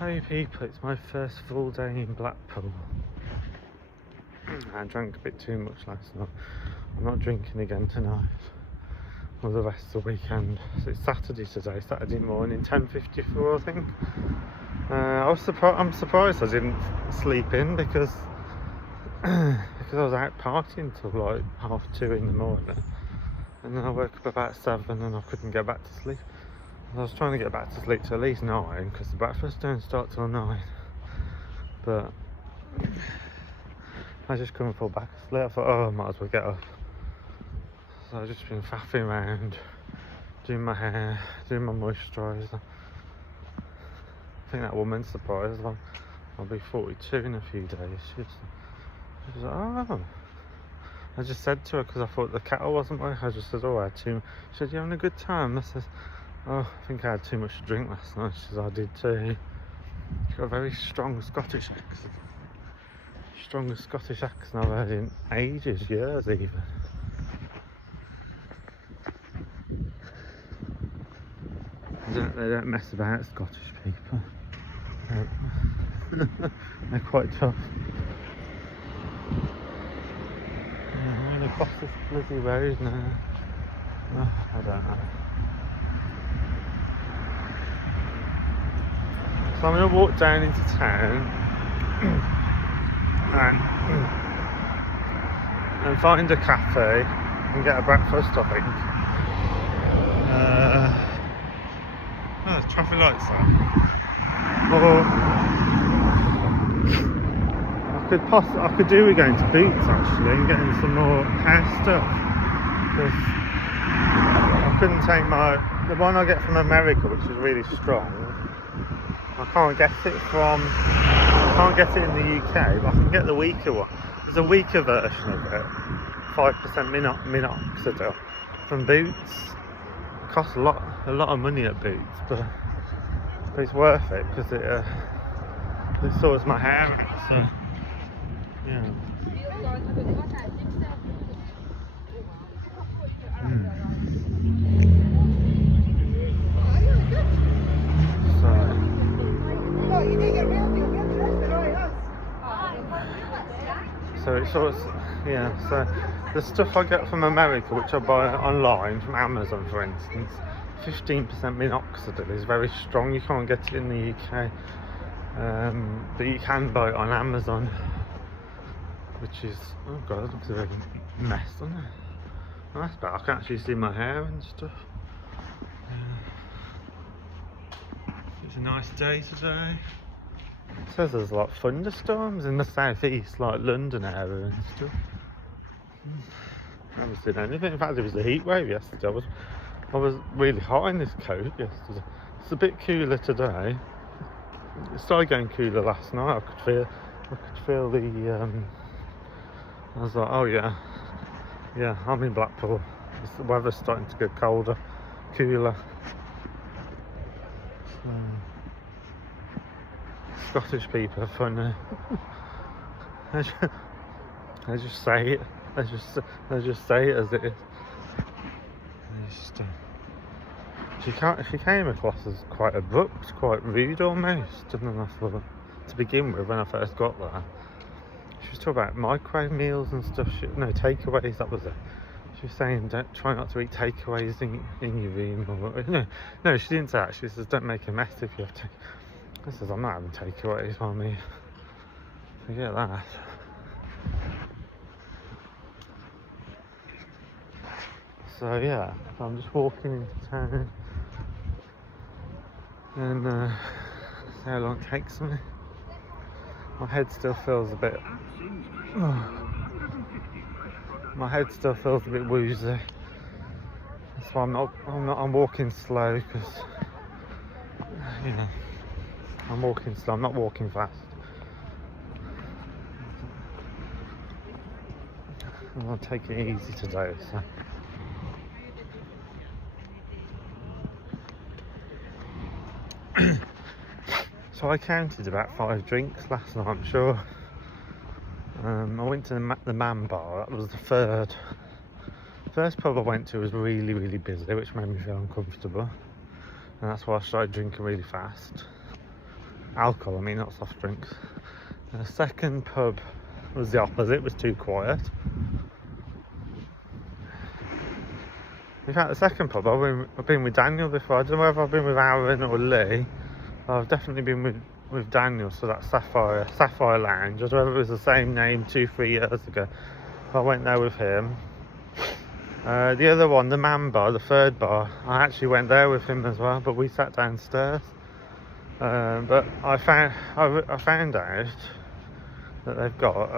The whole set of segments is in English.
Hi people, it's my first full day in Blackpool. I drank a bit too much last night. I'm not drinking again tonight or the rest of the weekend. So it's Saturday today, Saturday morning, 10:54 I think. I'm surprised I didn't sleep in because I was out partying till like 2:30 in the morning, and then I woke up about 7 and I couldn't get back to sleep. I was trying to get back to sleep till at least 9 because the breakfast don't start till 9, but I just couldn't fall back asleep. I thought, oh, I might as well get up. So I've just been faffing around, doing my hair, doing my moisturiser. I think that woman's surprised. I'll be 42 in a few days. She was like, oh. I just said to her, because I thought the kettle wasn't working, I just said, oh, I had too. She said, you having a good time? I said, oh, I think I had too much to drink last night. She said, I did too. She's got a very strong Scottish accent. Strongest Scottish accent I've heard in ages, years even. They don't mess about, Scottish people. They're quite tough. I'm going to cross this bloody road now. Oh, I don't know. So I'm going to walk down into town and find a cafe and get a breakfast, I think. Oh, there's traffic lights there. Or I could do with going to Boots actually and getting some more hair stuff, because I couldn't take the one I get from America, which is really strong. I can't get it in the UK, but I can get the weaker one. There's a weaker version of it, 5% minoxidil from Boots. It costs a lot of money at Boots, but it's worth it because it sorts my hair out. So yeah. So it's sort of, yeah, so the stuff I get from America, which I buy online from Amazon for instance, 15% minoxidil is very strong. You can't get it in the UK, but you can buy it on Amazon, which is, oh god, that looks a big mess, doesn't it? Oh, that's bad. I can actually see my hair and stuff. It's a nice day today. It says there's like thunderstorms in the southeast, like London area and stuff. I haven't seen anything. In fact, it was a heat wave yesterday. I was really hot in this coat yesterday. It's a bit cooler today. It started getting cooler last night. I could feel the. I was like, oh yeah, I'm in Blackpool. The weather's starting to get colder, cooler. Scottish people are funny. They just say it. They just say it as it is. She came across as quite abrupt, quite rude almost. And then I thought, to begin with, when I first got there, she was talking about microwave meals and stuff. Takeaways. That was it. She was saying, try not to eat takeaways in your room. Or, no, she didn't say that. She says, don't make a mess if you have to. I says, I'm not having takeaways on me. Forget that. So yeah, I'm just walking into town and see how long it takes me. My head still feels a bit. My head still feels a bit woozy. That's why I'm walking slow, because I'm walking slow. I'm not walking fast. I'm taking it easy today, so. So I counted about 5 drinks last night, I'm sure. I went to the Man Bar. That was the third. First pub I went to was really, really busy, which made me feel uncomfortable. And that's why I started drinking really fast. Alcohol, I mean, not soft drinks. The second pub was the opposite, it was too quiet. In fact, the second pub, I've been with Daniel before. I don't know whether I've been with Aaron or Lee. I've definitely been with Daniel, so that Sapphire Lounge. I don't know whether it was the same name 2-3 years ago. I went there with him. The other one, the Man Bar, the third bar, I actually went there with him as well, but we sat downstairs. But I found out that they've got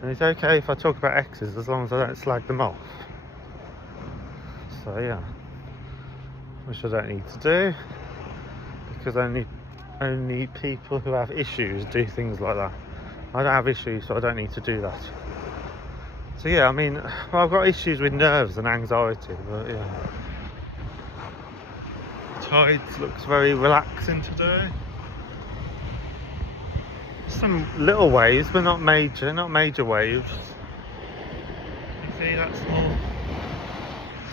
and it's okay if I talk about exes as long as I don't slag them off. So yeah, which I don't need to do, because only people who have issues do things like that. I don't have issues, so I don't need to do that. So yeah, I mean, well, I've got issues with nerves and anxiety, but yeah. The tide looks very relaxing today. Some little waves, but not major waves. You see that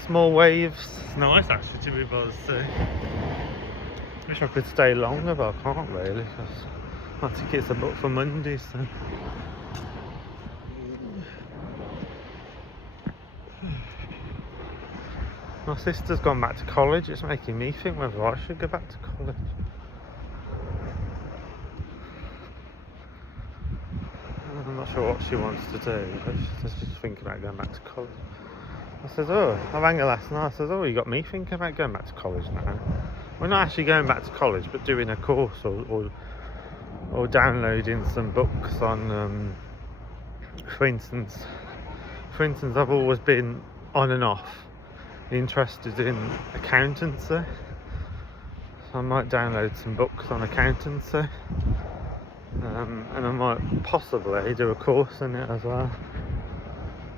small waves? It's nice actually to be able to see. Wish I could stay longer, but I can't really, because my tickets are booked for Monday, so. My sister's gone back to college. It's making me think whether I should go back to college. I'm not sure what she wants to do, but she's just thinking about going back to college. I says, I rang her last night. I says, you got me thinking about going back to college now. We're not actually going back to college, but doing a course or downloading some books on, for instance, I've always been on and off interested in accountancy, so I might download some books on accountancy, and I might possibly do a course in it as well,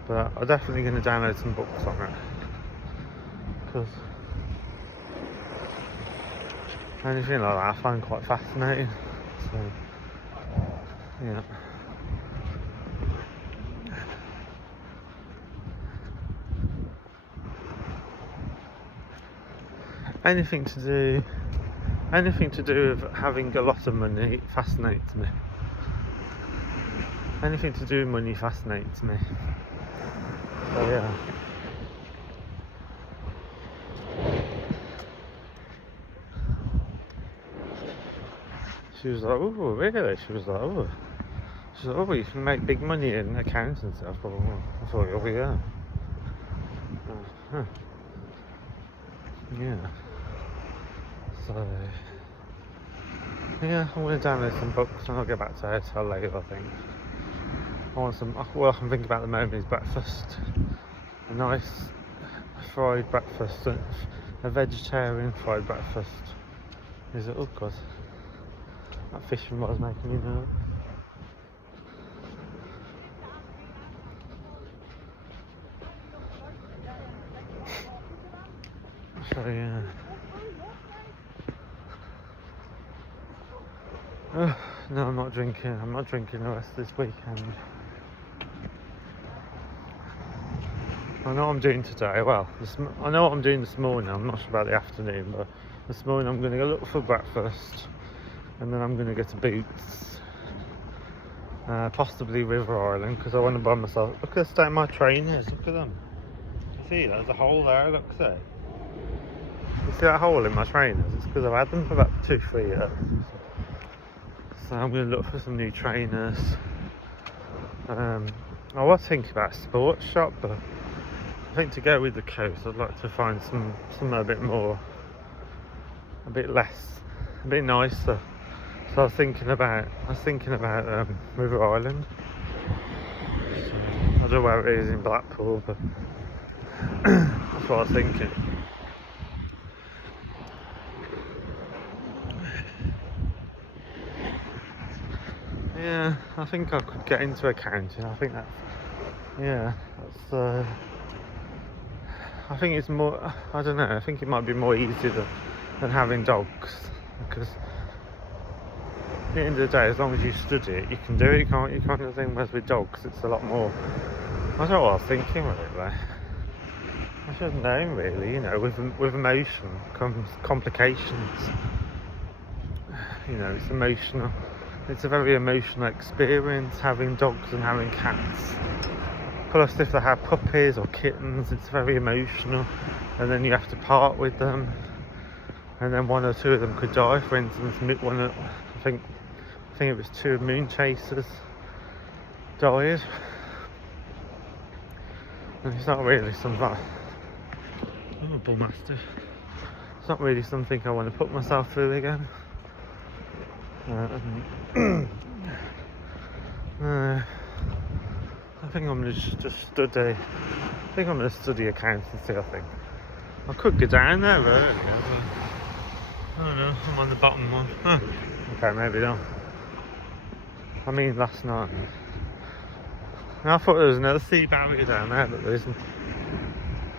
but I'm definitely going to download some books on it, because anything like that I find quite fascinating. So yeah. Anything to do with having a lot of money fascinates me. Anything to do with money fascinates me. So yeah. She was like, oh really? She was like, you can make big money in accountancy. I thought, oh yeah. Yeah. So yeah, I'm going to download some books and I'll get back to the hotel later, I think. All I can think about at the moment is breakfast. A nice fried breakfast, a vegetarian fried breakfast. Is it? Oh god, that fishing rod's making me nervous. So yeah. No, I'm not drinking the rest of this weekend. I know what I'm doing today. Well, I know what I'm doing this morning. I'm not sure about the afternoon, but this morning I'm going to go look for breakfast, and then I'm going to go to Boots, possibly River Island, because I want to buy myself. Look at the state of my trainers. Look at them. You see, there's a hole there. Look, see. You see that hole in my trainers? It's because I've had them for about 2-3 years. So I'm going to look for some new trainers. I was thinking about a sports shop, but I think to go with the coast, I'd like to find somewhere a bit nicer. So I was thinking about River Island. So, I don't know where it is in Blackpool, but that's what I was thinking. Yeah, I think I could get into accounting. I think I think it's more, I don't know, I think it might be more easy than having dogs, because at the end of the day, as long as you study it, you can do it, can't you, kind of thing. Whereas with dogs, it's a lot more, I don't know what I was thinking really. I should have known, really. You know, with emotion comes complications. You know, it's emotional. It's a very emotional experience having dogs and having cats. Plus, if they have puppies or kittens, it's very emotional. And then you have to part with them. And then one or two of them could die. For instance, I think it was 2 moon chasers died. And it's not really something. I'm a bull mastiff. It's not really something I want to put myself through again. I think I'm going to just study. I think I'm going to study accountancy. I think I could go down there earlier. I don't know. I'm on the bottom one. Okay, maybe not. I mean, last night. And I thought there was another sea barrier down there, but there isn't.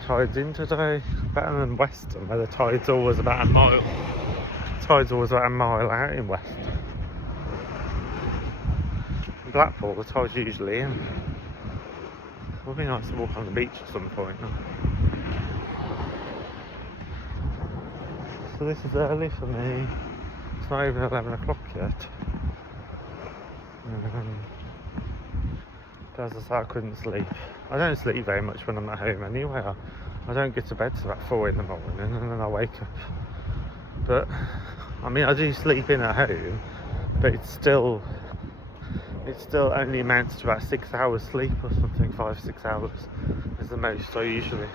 Tide's in today. Better than Western, where the tide's always about a mile. Tide's always about a mile out in Western. In Blackpool, the tide's usually in. It would be nice to walk on the beach at some point. So this is early for me. It's not even 11 o'clock yet. As I say, I couldn't sleep. I don't sleep very much when I'm at home anyway. I don't get to bed till about 4 in the morning and then I wake up. But I mean, I do sleep in at home, but it's still only amounts to about 6 hours sleep or something. 5-6 hours is the most I usually.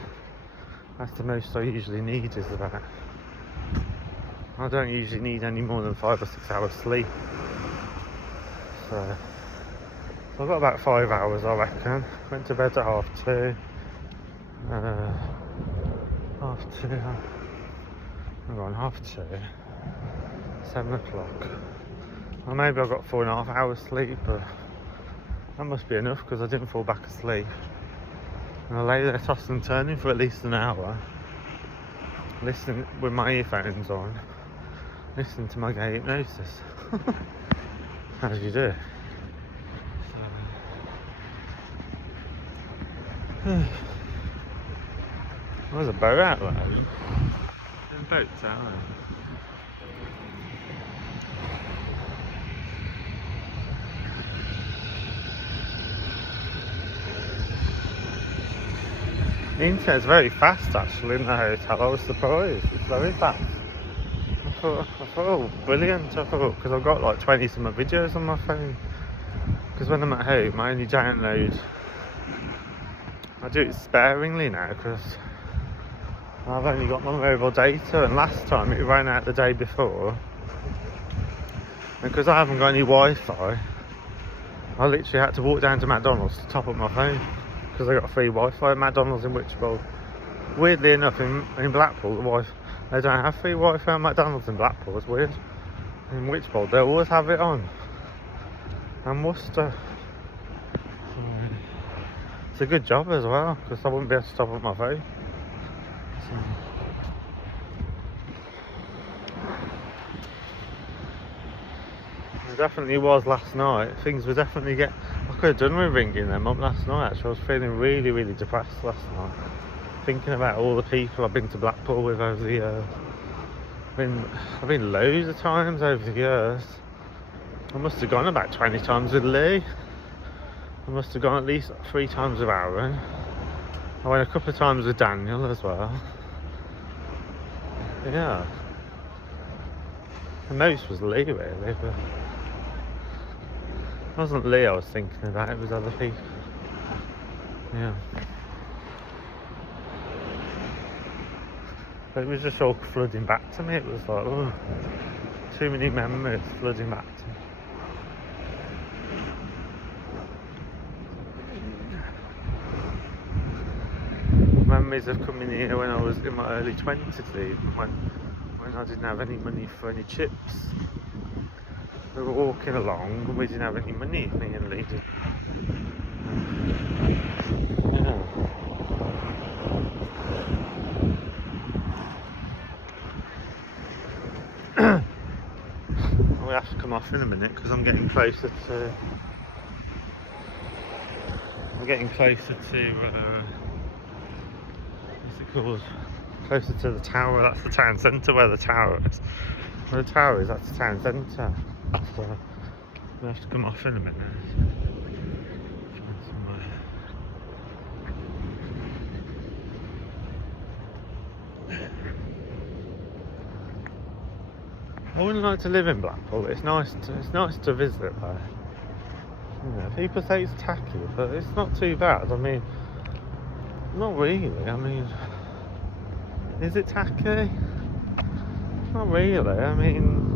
That's the most I usually need, is that. I don't usually need any more than 5 or 6 hours sleep. So I've got about 5 hours, I reckon. Went to bed at 2:30. 2:30. Hang on, 2:30. 7 o'clock. Well, maybe I got 4.5 hours sleep, but that must be enough because I didn't fall back asleep. And I lay there tossing and turning for at least an hour, listening with my earphones on, listening to my gay hypnosis. As you do. There's a boat out there. There's boats out there. The internet's very fast actually in the hotel. I was surprised. It's very fast. I thought, oh, brilliant. I thought, because I've got like 20 some videos on my phone. Because when I'm at home, I only download. I do it sparingly now because I've only got my mobile data, and last time it ran out the day before. And because I haven't got any Wi-Fi, I literally had to walk down to McDonald's to top up my phone because I got free Wi-Fi at McDonald's in Whichbold. Weirdly enough, in Blackpool, they don't have free Wi-Fi at McDonald's in Blackpool. It's weird. In Whichbold, they always have it on. And Worcester. It's a good job as well, because I wouldn't be able to top up my phone. So. It definitely was last night. Things were definitely I could have done with ringing them up last night actually. I was feeling really, really depressed last night. Thinking about all the people I've been to Blackpool with over the years. I've been loads of times over the years. I must have gone about 20 times with Lee. I must have gone at least 3 times with Aaron. I went a couple of times with Daniel as well. Yeah. The most was Lee really, but it wasn't Lee I was thinking about, it was other people. Yeah. But it was just all flooding back to me. It was like, oh, too many memories flooding back to me. Memories of coming here when I was in my early 20s even, when I didn't have any money for any chips. We were walking along and we didn't have any money, me and Lee did. Yeah. We have to come off in a minute because I'm getting closer to Blackpool's closer to the tower. That's the town centre where the tower is. Where the tower is, that's the town centre. So we have to come off in a minute. Find somewhere. I wouldn't like to live in Blackpool. It's nice to visit there. You know, people say it's tacky, but it's not too bad. I mean, not really. I mean, is it tacky? Not really. I mean,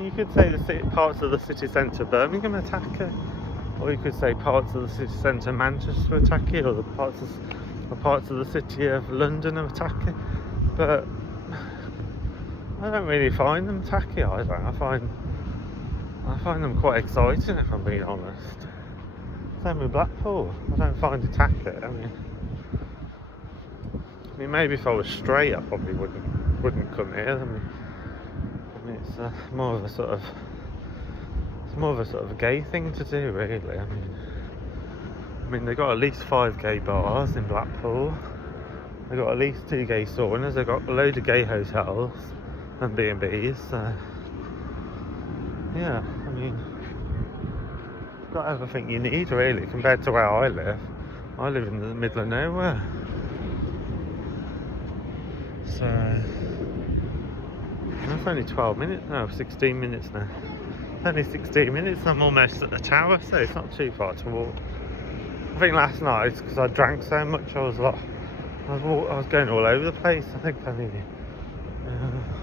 you could say parts of the city centre of Birmingham are tacky, or you could say parts of the city centre of Manchester are tacky, or the parts of the city of London are tacky. But I don't really find them tacky. I find them quite exciting, if I'm being honest. Same with Blackpool. I don't find it tacky. I mean, maybe if I was straight, I probably wouldn't come here. I mean, it's more of a sort of a gay thing to do, really. I mean, they've got at least 5 gay bars in Blackpool. They've got at least 2 gay saunas. They've got a load of gay hotels and B&Bs. So yeah, I mean, got everything you need, really, compared to where I live. I live in the middle of nowhere. So that's only 12 minutes now, 16 minutes now. Only 16 minutes, I'm almost at the tower, so it's not too far to walk. I think last night, because I drank so much, I was going all over the place.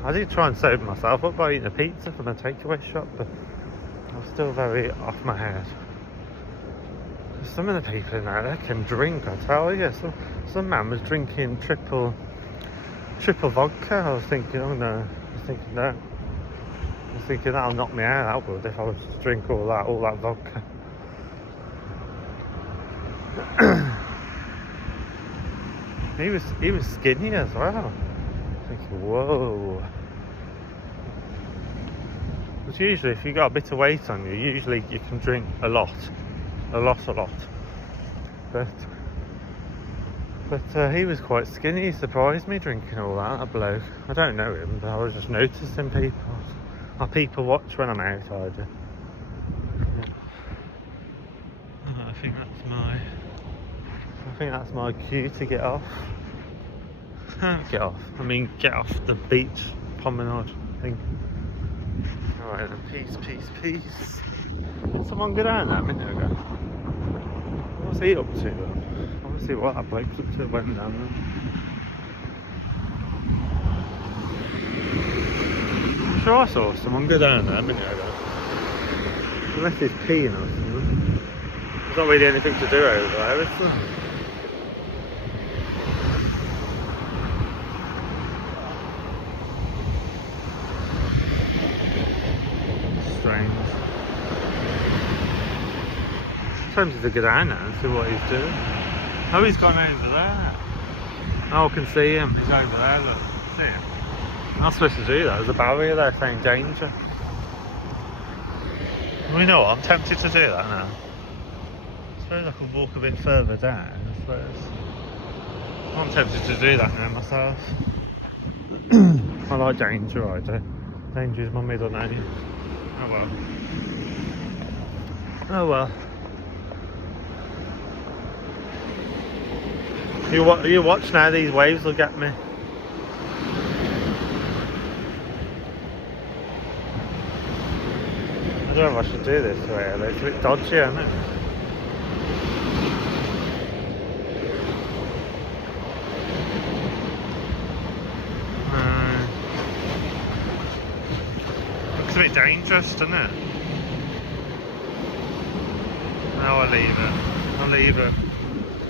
I did try and sober myself up by eating a pizza from a takeaway shop, but I was still very off my head. Some of the people in there, they can drink, I tell you. Some man was drinking triple vodka. I was thinking, oh no. I was thinking that'll knock me out, that would, if I was to drink all that vodka. He was skinny as well. Thinking, whoa. Because usually if you got a bit of weight on you, usually you can drink a lot. But he was quite skinny. He surprised me drinking all that bloke. I don't know him, but I was just noticing people. I people watch when I'm out, I do. Yeah. I think that's my cue to get off. Get off. I mean, get off the beach promenade thing. Alright then, peace. Did someone go down there a minute ago? What's he up to though? I want to see what that bloke's up to that went down there. I'm sure I saw someone go down there a minute ago. Unless he's peeing or something. There's not really anything to do over there, is there? Strange. Tempted to go down now and see what he's doing. Oh, he's gone over there. Oh, I can see him. He's over there, look. See him? I'm not supposed to do that. There's a barrier there saying danger. Well, you know what? I'm tempted to do that now. I suppose I could walk a bit further down. I suppose. I'm tempted to do that now myself. I like danger, I do. Danger is my middle name. Oh well. You watch now, these waves will get me. I don't know if I should do this really, it's a bit dodgy, isn't it? Looks a bit dangerous, doesn't it? No, I'll leave it.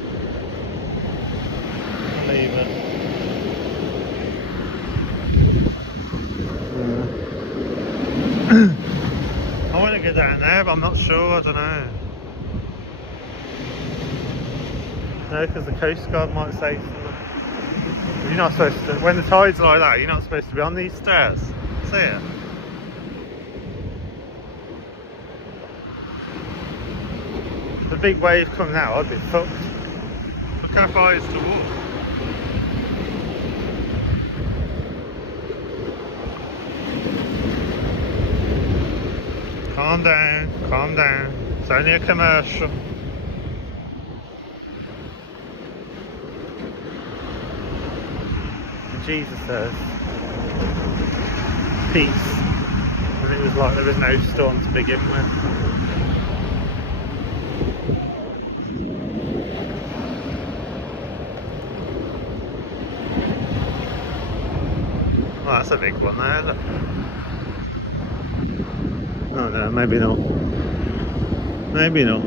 I want to go down there, but I'm not sure, I don't know. No, because the Coast Guard might say something. You're not supposed to, when the tide's like that, you're not supposed to be on these stairs. See it? If a big wave comes out, I'd be fucked. Look how far it's to walk. Calm down, calm down. It's only a commercial. And Jesus says, peace. And it was like there was no storm to begin with. Well, that's a big one there, look. Oh no, maybe not. Maybe not.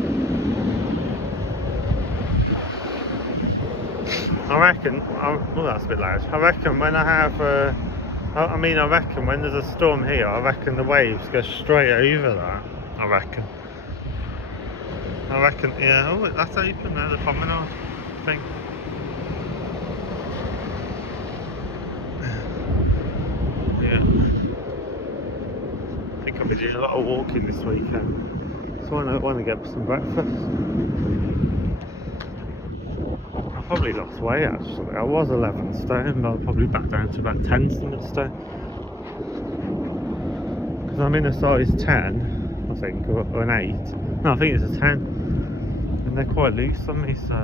I reckon, oh that's a bit loud. I reckon when I have, I reckon when there's a storm here, I reckon the waves go straight over that. I reckon, yeah, oh look, that's open there, the promenade thing. Yeah. I think I'll be doing a lot of walking this weekend. So I want to get some breakfast. I probably lost weight actually. I was 11 stone, but I'll probably back down to about 10 stone. Because I'm in a size 10, I think, or an 8. No, I think it's a 10. And they're quite loose on me, so...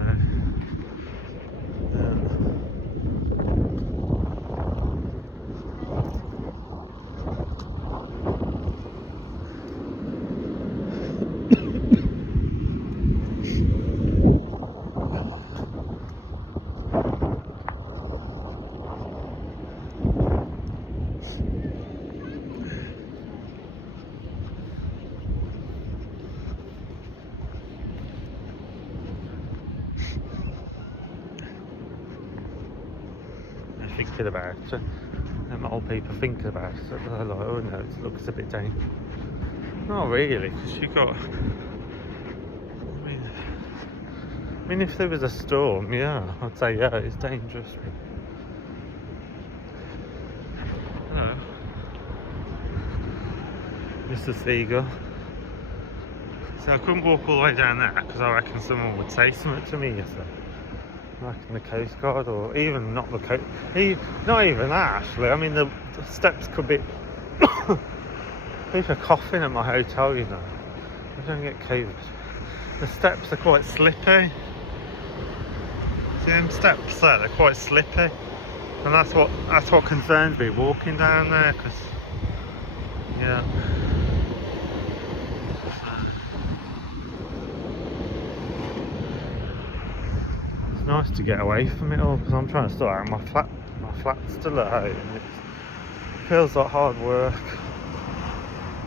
thinking about it. Them old people thinking about it. They're like, oh no, it looks a bit dangerous. Not really, because you got. I mean, if there was a storm, yeah, I'd say yeah, it's dangerous. Hello, Mr. Seagull. So I couldn't walk all the way down there because I reckon someone would say something to me. So. I reckon the Coast Guard, or even not the Coast, not even that actually. I mean, the steps could be. People are coughing at my hotel, you know. I don't get COVID. The steps are quite slippy. See them steps there? They're quite slippy, and that's what concerns me walking down there. Because yeah. Nice to get away from it all because I'm trying to sort out my flat's still at home. It feels like hard work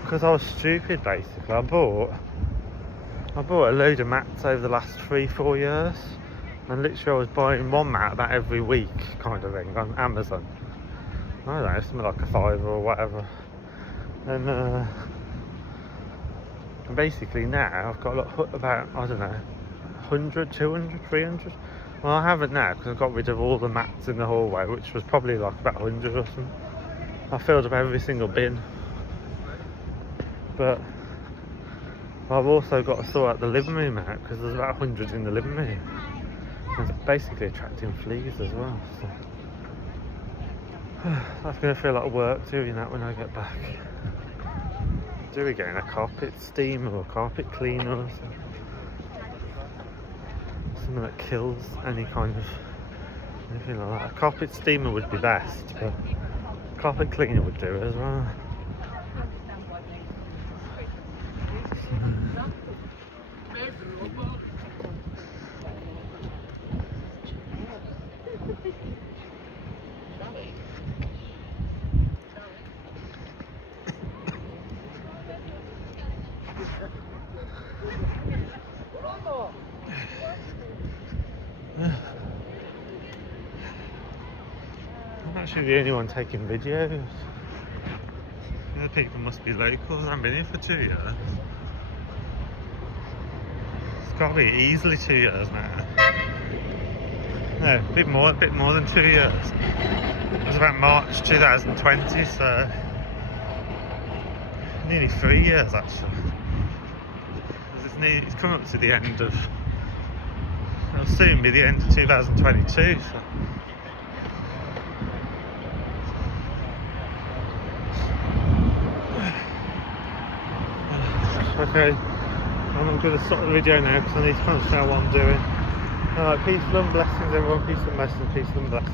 because I was stupid basically. I bought a load of mats over the last 3-4 years, and literally I was buying one mat about every week kind of thing on Amazon. I don't know, something like a £5 or whatever, and basically now I've got about, I don't know, 100, 200, 300. Well, I haven't now because I got rid of all the mats in the hallway, which was probably like about 100 or something. I filled up every single bin. But I've also got to sort out the living room out because there's about 100 in the living room. And it's basically attracting fleas as well. So that's going to feel like work doing that when I get back. Do we get a carpet steamer or carpet cleaner or something? Something that kills anything like that. A carpet steamer would be best, but carpet cleaner would do as well. I'm actually the only one taking videos. The other people must be locals. I haven't been here for 2 years. It's got to be easily 2 years now. No, a bit more than 2 years. It was about March 2020, so nearly 3 years actually. It's coming up to the end of it'll soon be the end of 2022. So. Okay, I'm going to stop the video now because I need to kind of show what I'm doing. Alright, peace, love and blessings everyone, peace and blessings, peace and blessings.